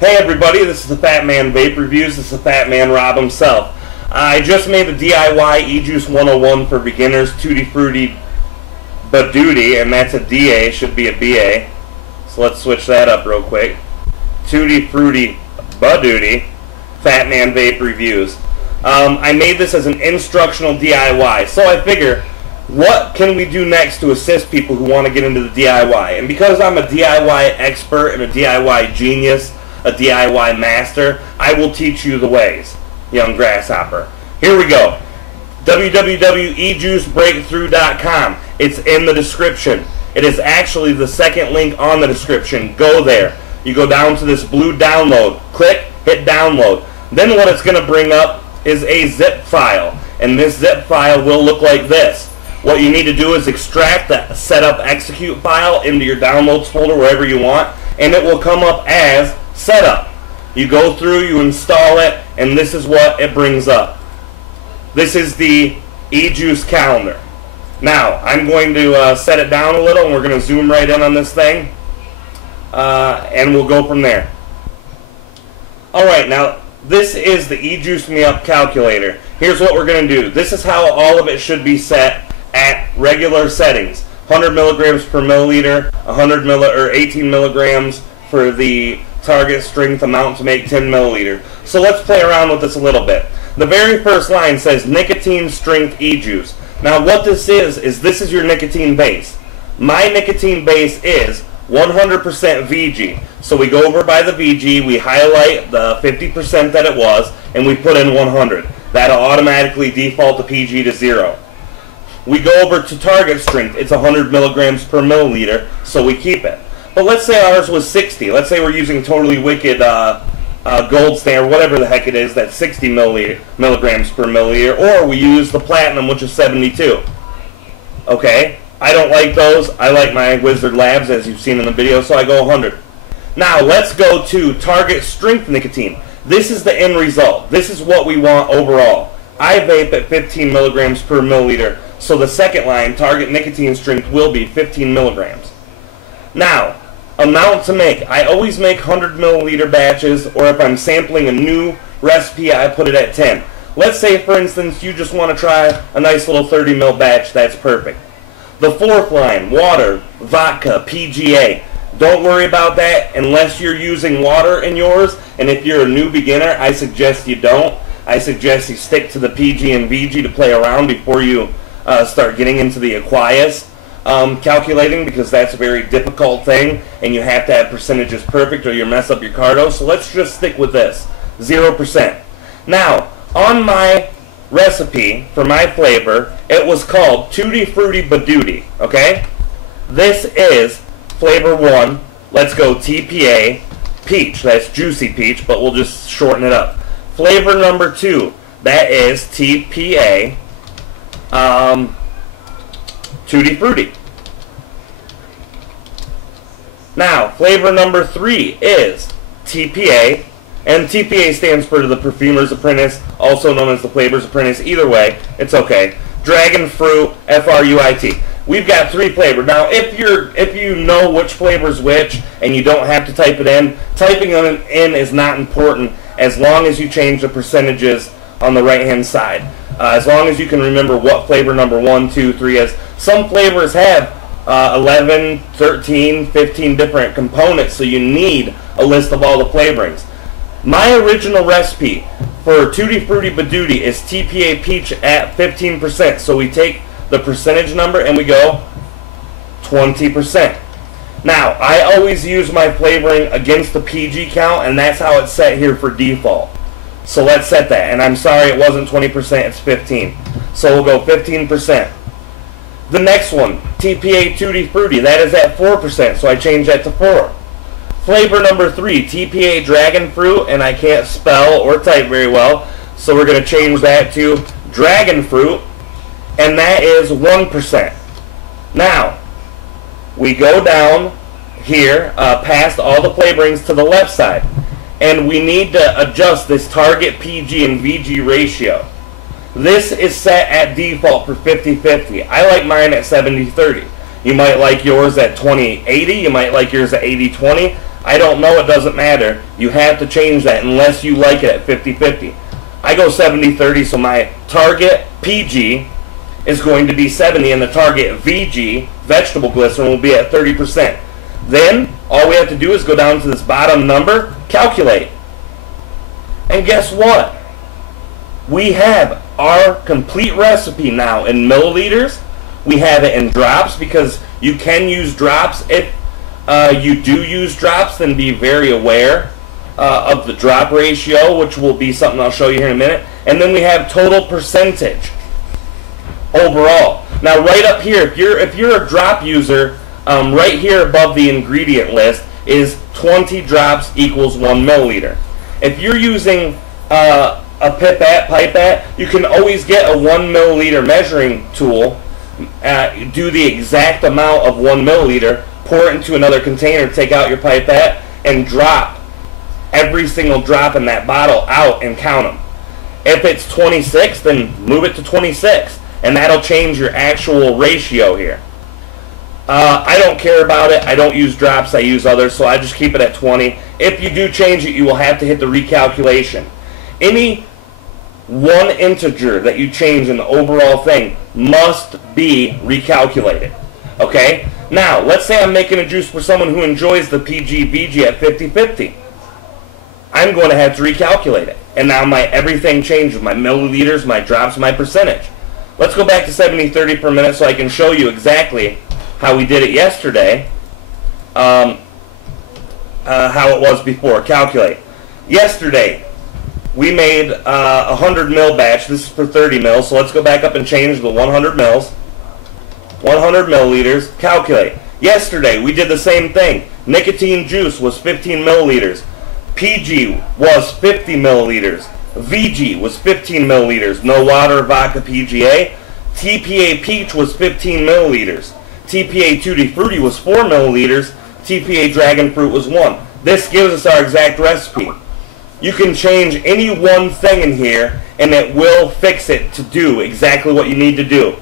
Hey everybody, this is the Fatman Vape Reviews. This is the Fatman Rob himself. I just made the DIY E-Juice 101 for beginners, Tutti Frutti Baduty, and that's a DA, should be a BA. So let's switch that up real quick. Tutti Frutti Baduty, Fatman Vape Reviews. I made this as an instructional DIY, so I figure, what can we do next to assist people who want to get into the DIY? And because I'm a DIY expert and a DIY genius, a DIY master, I will teach you the ways, young grasshopper. Here we go. www.ejuicebreakthrough.com. It's in the description. It is actually the second link on the description. Go there. You go down to this blue download. Click, hit download. Then what it's going to bring up is a zip file. And this zip file will look like this. What you need to do is extract that setup execute file into your downloads folder wherever you want, and it will come up as setup. You go through, you install it, and this is what it brings up. This is the E-Juice calendar. Now, I'm going to set it down a little, and we're going to zoom right in on this thing, and we'll go from there. Alright, now, this is the E-Juice Me Up calculator. Here's what we're going to do. This is how all of it should be set at regular settings. 100 milligrams per milliliter, 18 milligrams for the target strength amount to make 10 milliliter. So let's play around with this a little bit. The very first line says nicotine strength E-Juice. Now what this is this is your nicotine base. My nicotine base is 100% VG. So we go over by the VG, we highlight the 50% that it was, and we put in 100. That'll automatically default the PG to 0. We go over to target strength. It's 100 milligrams per milliliter, so we keep it. But let's say ours was 60. Let's say we're using Totally Wicked Gold Standard, whatever the heck it is, that's 60 milligrams per milliliter, or we use the Platinum, which is 72. Okay? I don't like those. I like my Wizard Labs, as you've seen in the video, so I go 100. Now, let's go to target strength nicotine. This is the end result. This is what we want overall. I vape at 15 milligrams per milliliter, so the second line, target nicotine strength, will be 15 milligrams. Now, amount to make. I always make 100 milliliter batches, or if I'm sampling a new recipe, I put it at 10. Let's say, for instance, you just want to try a nice little 30 ml batch. That's perfect. The fourth line, water, vodka, PGA. Don't worry about that unless you're using water in yours, and if you're a new beginner, I suggest you don't. I suggest you stick to the PG and VG to play around before you start getting into the Aquias calculating, because that's a very difficult thing, and you have to have percentages perfect or you mess up your cardo. So let's just stick with this, 0%. Now, on my recipe for my flavor, it was called Tutti Frutti Baduty, okay? This is flavor 1. Let's go TPA Peach. That's Juicy Peach, but we'll just shorten it up. Flavor number 2, that is TPA Tutti Frutti. Now, flavor number 3 is TPA, and TPA stands for the Perfumer's Apprentice, also known as the Flavor's Apprentice. Either way, it's okay. Dragon Fruit, Fruit. We've got 3 flavors. Now, if you know which flavor's which, and you don't have to type it in, typing it in is not important as long as you change the percentages on the right-hand side. As long as you can remember what flavor number 1, 2, 3 is. Some flavors have 11, 13, 15 different components, so you need a list of all the flavorings. My original recipe for Tutti Frutti Baduty is TPA Peach at 15%. So we take the percentage number and we go 20%. Now, I always use my flavoring against the PG count, and that's how it's set here for default. So let's set that. And I'm sorry it wasn't 20%, it's 15. So we'll go 15%. The next one, TPA Tutti Frutti, that is at 4%, so I change that to 4. Flavor number 3, TPA Dragon Fruit, and I can't spell or type very well, so we're going to change that to Dragon Fruit, and that is 1%. Now, we go down here past all the flavorings to the left side, and we need to adjust this target PG and VG ratio. This is set at default for 50-50. I like mine at 70-30. You might like yours at 20-80. You might like yours at 80-20. I don't know, it doesn't matter. You have to change that unless you like it at 50-50. I go 70-30, so my target PG is going to be 70, and the target VG, vegetable glycerin, will be at 30%. Then, all we have to do is go down to this bottom number, calculate. And guess what? We have our complete recipe now in milliliters. We have it in drops, because you can use drops. If you do use drops, then be very aware of the drop ratio, which will be something I'll show you here in a minute. And then we have total percentage overall. Now right up here, if you're a drop user, right here above the ingredient list is 20 drops equals 1 milliliter. If you're using a pipette, you can always get a 1 milliliter measuring tool, do the exact amount of 1 milliliter, pour it into another container, take out your pipette, and drop every single drop in that bottle out and count them. If it's 26, then move it to 26, and that'll change your actual ratio here. I don't care about it. I don't use drops. I use others, so I just keep it at 20. If you do change it, you will have to hit the recalculation. Any one integer that you change in the overall thing must be recalculated. Okay? Now, let's say I'm making a juice for someone who enjoys the PG-VG at 50-50. I'm going to have to recalculate it. And now my everything changes, my milliliters, my drops, my percentage. Let's go back to 70-30 for a minute so I can show you exactly how we did it yesterday, how it was before. Calculate. Yesterday, we made a 100 ml batch. This is for 30 mils, so let's go back up and change the 100 mils. 100 milliliters. Calculate. Yesterday, we did the same thing. Nicotine juice was 15 milliliters. PG was 50 milliliters. VG was 15 milliliters. No water, vodka, PGA. TPA peach was 15 milliliters. TPA Tutti Frutti was 4 milliliters. TPA Dragon Fruit was 1. This gives us our exact recipe. You can change any one thing in here, and it will fix it to do exactly what you need to do.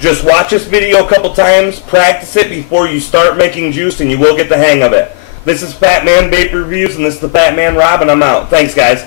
Just watch this video a couple times, practice it before you start making juice, and you will get the hang of it. This is Fatman Vape Reviews, and this is the Fatman Rob, and I'm out. Thanks, guys.